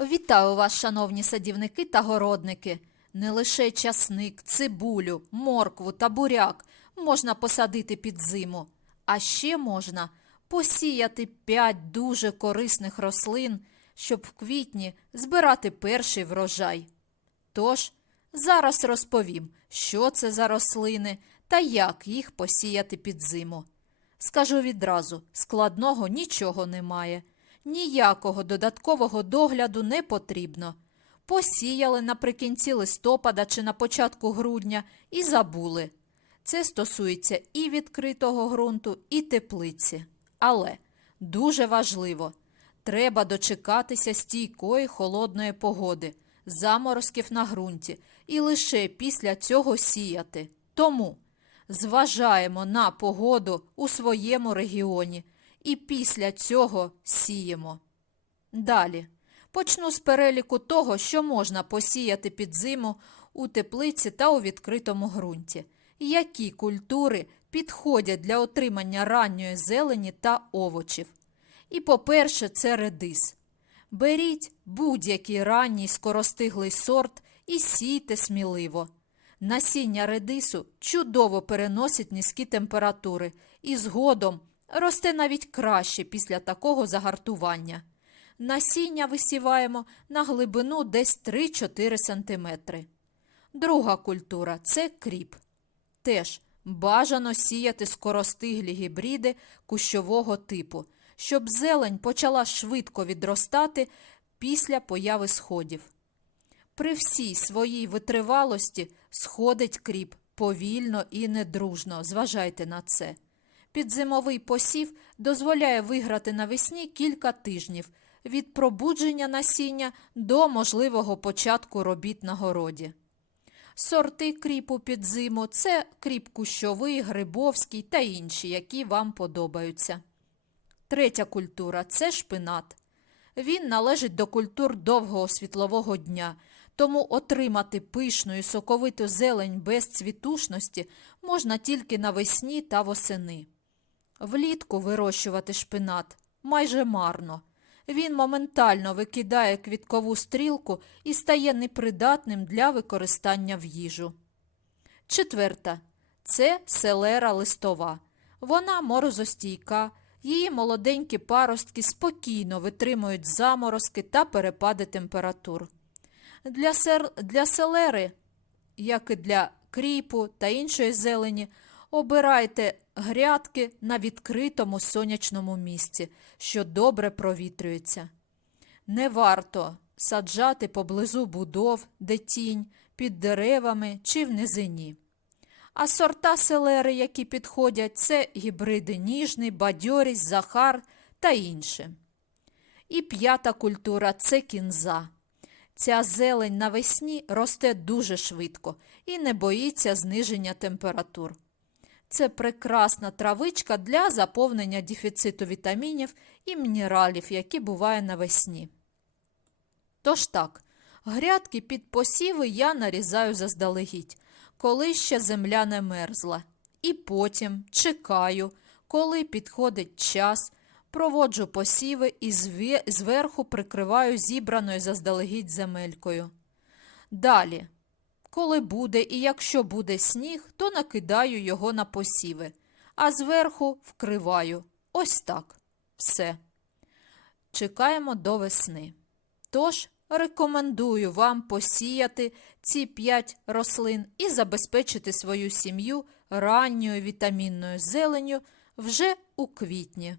Вітаю вас, шановні садівники та городники. Не лише часник, цибулю, моркву та буряк можна посадити під зиму, а ще можна посіяти 5 дуже корисних рослин, щоб в квітні збирати перший врожай. Тож, зараз розповім, що це за рослини та як їх посіяти під зиму. Скажу відразу, складного нічого немає. Ніякого додаткового догляду не потрібно. Посіяли наприкінці листопада чи на початку грудня і забули. Це стосується і відкритого ґрунту, і теплиці. Але дуже важливо, треба дочекатися стійкої холодної погоди, заморозків на ґрунті і лише після цього сіяти. Тому зважаємо на погоду у своєму регіоні і після цього сіємо. Далі. Почну з переліку того, що можна посіяти під зиму у теплиці та у відкритому ґрунті. Які культури підходять для отримання ранньої зелені та овочів. І, по-перше, це редис. Беріть будь-який ранній скоростиглий сорт і сійте сміливо. Насіння редису чудово переносить низькі температури і згодом росте навіть краще після такого загартування. Насіння висіваємо на глибину десь 3-4 см. Друга культура це кріп. Теж бажано сіяти скоростиглі гібриди кущового типу, щоб зелень почала швидко відростати після появи сходів. При всій своїй витривалості сходить кріп повільно і недружно, зважайте на це. Підзимовий посів дозволяє виграти навесні кілька тижнів від пробудження насіння до можливого початку робіт на городі. Сорти кріпу під зиму це кріп кущовий, грибовський та інші, які вам подобаються. Третя культура це шпинат. Він належить до культур довгого світлового дня, тому отримати пишну і соковиту зелень без цвітушності можна тільки навесні та восени. Влітку вирощувати шпинат майже марно. Він моментально викидає квіткову стрілку і стає непридатним для використання в їжу. Четверта це селера листова. Вона морозостійка, її молоденькі паростки спокійно витримують заморозки та перепади температур. Для, сер... для селери, як і для кріпу та іншої зелені, обирайте грядки на відкритому сонячному місці, що добре провітрюється. Не варто саджати поблизу будов, де тінь, під деревами чи в низині. А сорта селери, які підходять, це гібриди ніжний, бадьорість, захар та інше. І п'ята культура це кінза. Ця зелень навесні росте дуже швидко і не боїться зниження температур. Це прекрасна травичка для заповнення дефіциту вітамінів і мінералів, які буває навесні. Тож так, грядки під посіви я нарізаю заздалегідь, коли ще земля не мерзла. І потім чекаю, коли підходить час, проводжу посіви і зверху прикриваю зібраною заздалегідь земелькою. Далі, коли буде і якщо буде сніг, то накидаю його на посіви, а зверху вкриваю. Ось так. Все. Чекаємо до весни. Тож рекомендую вам посіяти ці 5 рослин і забезпечити свою сім'ю ранньою вітамінною зеленню вже у квітні.